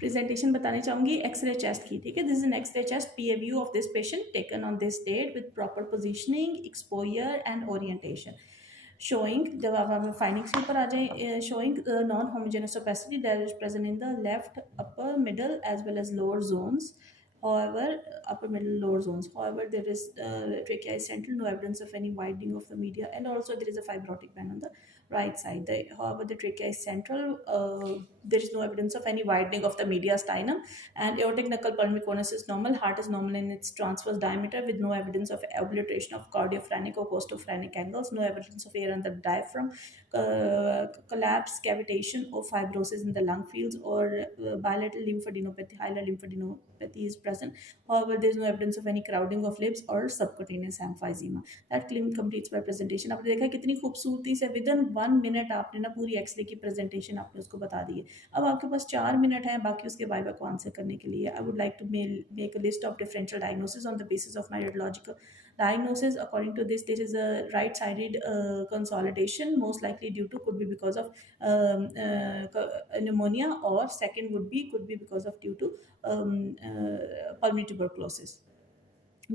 Presentation बताने चाहूँगी x ray chest की, ठीक है। This is an x-ray chest PA view of this patient taken on this date with proper positioning, exposure and orientation. Showing, जब आप findings के ऊपर आ जाए, showing non homogeneous opacity that is present in the left upper middle as well as lower zones. However, upper middle lower zones. However, there is trachea is central, no evidence of any widening of the media, and also there is a fibrotic band on the right side. However, the trachea is central. There is no evidence of any widening of the mediastinum, and aortic knuckle pulmonary conus is normal. Heart is normal in its transverse diameter, with no evidence of obliteration of cardiophrenic or costophrenic angles. No evidence of air on the diaphragm, collapse, cavitation, or fibrosis in the lung fields, or bilateral lymphadenopathy, hilar lymphadenopathy is present. However, there is no evidence of any crowding of lips or subcutaneous emphysema. That claim completes my presentation. आपने देखा कितनी खूबसूरती से with in 1 minute आपने ना पूरी x ray की presentation आपने उसको बता दी है। अब आपके पास 4 मिनट है बाकी उसके वाइवा को आंसर करने के लिए। I would like to make a list of differential diagnosis on the basis of my radiological diagnosis. According to this, there is a right-sided consolidation, most likely due to, could be because of pneumonia, or second could be because of due to pulmonary tuberculosis.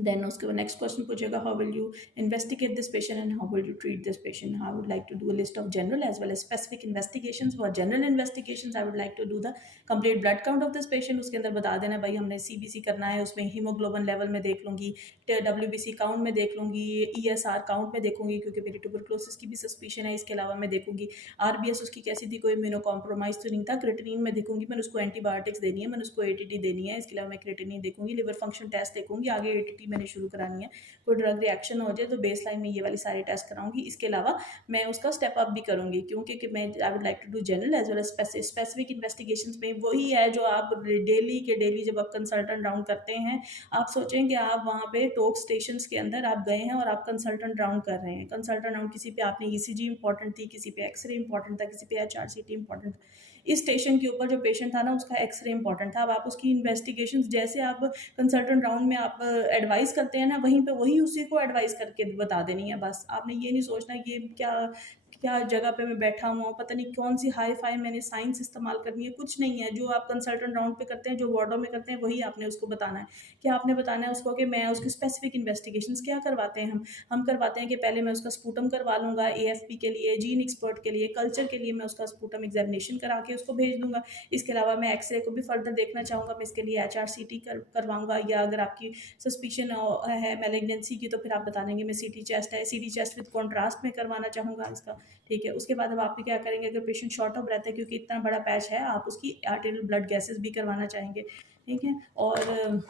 Then उसके बाद next question पूछेगा, how will you investigate this patient and how will you treat this patient? I would like to do a list of general as well as specific investigations. For general investigations, I would like to do the complete blood count of this patient. उसके अंदर बता देना भाई हमने CBC करना है, उसमें haemoglobin level में देख लूँगी, WBC काउंट में देख लूँगी, ESR काउंट में देखूंगी क्योंकि मेरी ट्यूबरक्लोसिस की भी सस्पिशन है। इसके अलावा मैं देखूंगी RBS उसकी कैसी थी, कोई इम्यूनो कॉम्प्रोमाइज तो नहीं था। क्रिएटिनिन में देखूंगी, मैंने उसको एंटीबायोटिक्स देनी है, मैंने उसको ATT देनी है। इसके अलावा मैं क्रिएटिनिन देखूंगी, लिवर फंक्शन टेस्ट देखूंगी, आगे ATT मैंने शुरू करानी है। कोई ड्रग रिएक्शन हो जाए तो बेस लाइन में ये वाली सारी टेस्ट कराऊंगी। इसके अलावा मैं उसका स्टेप अप भी करूंगी क्योंकि मैं I would like to do general as well as specific investigations में वही है जो आप डेली के डेली जब आप कंसल्टेंट राउंड करते हैं, आप सोचें कि आप वहाँ पे टोक स्टेशन के अंदर आप गए हैं और आप कंसल्टेंट राउंड कर रहे हैं। कंसल्टेंट राउंड किसी पे आपने ECG इंपॉर्टेंट थी, किसी पे एक्सरे इंपॉर्टेंट था, किसी पे HRCT इंपॉर्टेंट था। इस स्टेशन के ऊपर जो पेशेंट था ना उसका एक्सरे इंपॉर्टेंट था। अब आप उसकी इन्वेस्टिगेशन जैसे आप कंसल्टेंट राउंड में आप एडवाइस करते हैं ना, वहीं पे वही उसी को एडवाइस करके बता देनी है। बस आपने ये नहीं सोचना ये क्या जगह पे मैं बैठा हुआ हूँ, पता नहीं कौन सी हाई फाई मैंने साइंस इस्तेमाल करनी है, कुछ नहीं है। जो आप कंसल्टेंट राउंड पे करते हैं, जो वार्डों में करते हैं, वही आपने उसको बताना है। क्या आपने बताना है उसको कि मैं उसकी स्पेसिफिक इन्वेस्टिगेशंस क्या करवाते हैं हम करवाते हैं कि पहले मैं उसका स्पूटम करवा लूँगा AFP के लिए, जीन एक्सपर्ट के लिए, कल्चर के लिए मैं उसका स्पूटम एग्जामिनेशन करा के उसको भेज दूँगा। इसके अलावा मैं एक्सरे को भी फर्दर देखना चाहूँगा, मैं इसके लिए HRCT करवाऊँगा, या अगर आपकी सस्पिशन है मैलिग्नेंसी की तो फिर आप बता देंगे मैं CT चेस्ट है, CT चेस्ट विद कॉन्ट्रास्ट में करवाना चाहूँगा इसका, ठीक है। उसके बाद अब आप क्या करेंगे, अगर पेशेंट शॉर्ट ऑफ ब्रेथ है क्योंकि इतना बड़ा पैच है, आप उसकी आर्टेरियल ब्लड गैसेस भी करवाना चाहेंगे, ठीक है। और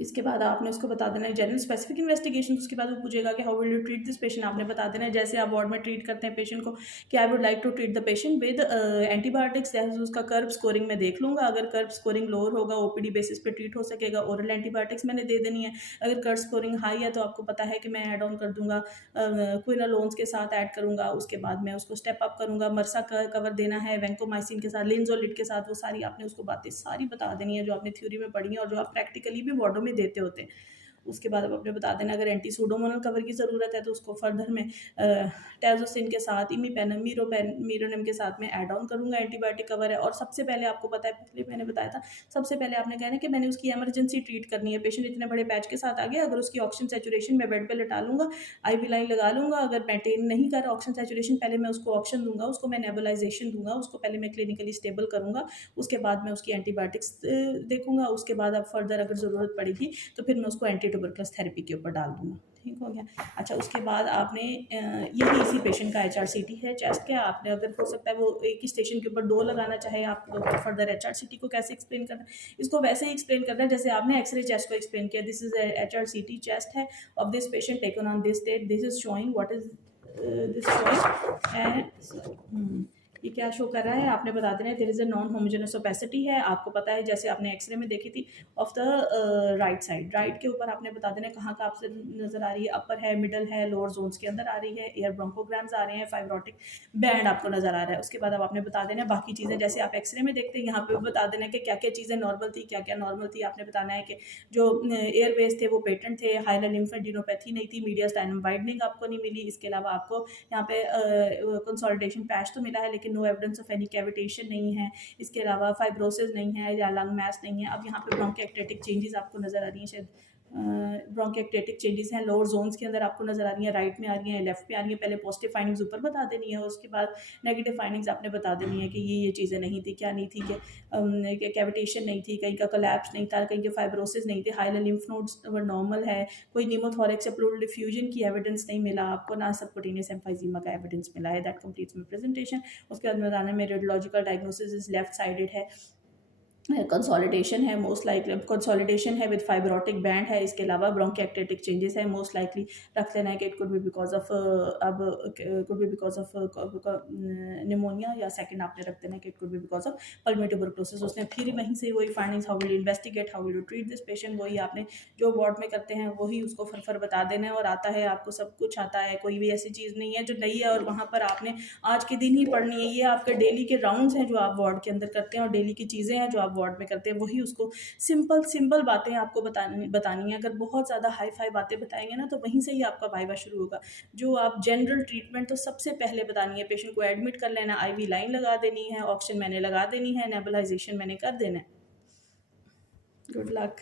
इसके बाद आपने उसको बता देना है जनरल स्पेसिफिक इन्वेस्टिगेशन। उसके बाद वो पूछेगा कि how will you treat this patient. आपने बता देना है जैसे आप वार्ड में ट्रीट करते हैं पेशेंट को कि I would like to treat the patient with antibiotics. जैसे उसका कर्व स्कोरिंग में देख लूँगा, अगर कर्व स्कोरिंग लोअर होगा OPD बेसिस पे ट्रीट हो सकेगा, ओरल एंटीबायोटिक्स मैंने दे देनी है। अगर कर्व स्कोरिंग हाई है तो आपको पता है कि मैं ऐड ऑन कर दूंगा, क्विनोलोन्स के साथ ऐड करूँगा। उसके बाद मैं उसको स्टेप अप करूँगा, मर्सा का कवर देना है वैंकोमाइसिन के साथ, लिंजोलिड के साथ, वो सारी आपने उसको बातें सारी बता देनी है जो आपने थ्योरी में पढ़ी है और जो आप प्रैक्टिकली भी वार्डों में देते होते हैं। उसके बाद अब आपने बता देना अगर एंटी सूडोमोनल कवर की ज़रूरत है तो उसको फर्दर में टैजोसिन के साथ, इमीपेनम, मीरोनिम के साथ में ऐड ऑन करूँगा। एंटीबायोटिक कवर है। और सबसे पहले आपको पता है, पहले मैंने बताया था, सबसे पहले आपने कहना है कि मैंने उसकी इमरजेंसी ट्रीट करनी है। पेशेंट इतने बड़े पैच के साथ आ गया, अगर उसकी ऑक्सीजन सैचुरेशन मैं बेड पे लिटा लूँगा, IV लाइन लगा लूँगा। अगर मेंटेन नहीं कर ऑक्सीजन सैचुरेशन, पहले मैं उसको ऑक्सीजन दूंगा, उसको मैं नेबुलाइजेशन दूंगा, उसको पहले मैं क्लिनिकली स्टेबल करूँगा। उसके बाद मैं उसकी एंटीबायोटिक्स देखूँगा। उसके बाद अब फर्दर अगर ज़रूरत पड़ेगी तो फिर मैं उसको एंटी ट्यूबरकुलोस थेरेपी के ऊपर डाल दूँगा। ठीक हो गया। अच्छा, उसके बाद आपने यही इसी पेशेंट का HRCT है चेस्ट के। आपने अगर हो सकता है वो एक ही स्टेशन के ऊपर 2 लगाना चाहे, आप फर्दर HRCT को कैसे एक्सप्लेन करना है, इसको वैसे ही एक्सप्लेन करना है जैसे आपने एक्सरे चेस्ट को एक्सप्लेन किया। दिस इज HRCT चेस्ट है of this patient taken on this date. This is showing what is this showing and ये क्या शो कर रहा है आपने बता देना है। There is a non homogeneous opacity है, आपको पता है जैसे आपने एक्सरे में देखी थी of the right side. Right के ऊपर आपने बता देना है कहाँ का आपसे नजर आ रही है, अपर है, मिडल है, लोअर जोन्स के अंदर आ रही है, एयर ब्रोंकोग्राम्स आ रहे हैं, फाइब्रोटिक बैंड आपको नजर आ रहा है। उसके बाद अब आपने बता देना है बाकी चीज़ें जैसे आप एक्सरे में देखते हैं, यहाँ पे बता देना है कि क्या क्या चीज़ें नॉर्मल थी, क्या क्या नॉर्मल थी। आपने बताना है कि जो एयरवेज थे वो पेटेंट थे, हाइलर लिम्फेडेनोपैथी नहीं थी, मीडियास्टाइनम वाइडनिंग आपको नहीं मिली। इसके अलावा आपको यहाँ पे कंसोलिडेशन पैच तो मिला है लेकिन कि no evidence of any cavitation नहीं है, इसके अलावा फाइब्रोसिस नहीं है या लंग मैस नहीं है। अब यहाँ पे ब्रोंकिएक्टेटिक चेंजेस आपको नज़र आ रही हैं, शायद ब्रोंकिएक्टेटिक चेंजेस हैं लोअर जोन्स के अंदर आपको नज़र आ रही हैं, राइट में आ रही हैं, लेफ्ट पे आ रही हैं। पहले पॉजिटिव फाइंडिंग्स ऊपर बता देनी है, उसके बाद नेगेटिव फाइंडिंग्स आपने बता देनी है कि ये चीज़ें नहीं थी, क्या नहीं थी, कि कैविटेशन नहीं थी, कहीं का कोलैप्स नहीं था, कहीं के फाइब्रोसिस नहीं थे, hilar lymph nodes were normal है, कोई निमोथोरेक्स या प्लूरल डिफ्यूजन की एविडेंस नहीं मिला आपको, ना सबक्यूटेनियस एम्फाइजीमा का एविडेंस मिला है। That completes my presentation. उसके बाद बताने में radiological diagnosis is left sided है, कंसोलिडेशन है, मोस्ट लाइकली कंसोलिडेशन है विद फाइब्रोटिक बैंड है, इसके अलावा ब्रोंकिएक्टेटिक चेंजेस है, मोस्ट लाइकली रख लेना है कि it could be because of could be because of pneumonia, या सेकंड आपने रख देना है कि it could be because of pulmonary tuberculosis. उसने फिर वहीं से वही findings, how will you investigate, how will you treat this patient, वही आपने जो वार्ड में करते हैं वही उसको फर बता देना है, और आता है आपको सब कुछ आता है, कोई भी ऐसी चीज़ नहीं है जो नहीं है और वहाँ पर आपने आज के दिन ही पढ़नी है। ये आपके डेली के राउंड्स हैं जो आप वार्ड के अंदर करते हैं, और डेली की चीज़ें हैं जो आप वार्ड में करते हैं, वही उसको सिंपल बातें आपको बतानी है। अगर बहुत ज़्यादा हाई फाई बातें बताएंगे ना, तो वहीं से ही आपका वाइवा शुरू होगा। जो आप जनरल ट्रीटमेंट तो सबसे पहले बतानी है, पेशेंट को एडमिट कर लेना, आईवी लाइन लगा देनी है, ऑक्सीजन मैंने लगा देनी है, नेबुलाइजेशन मैंने कर देना है। Good luck.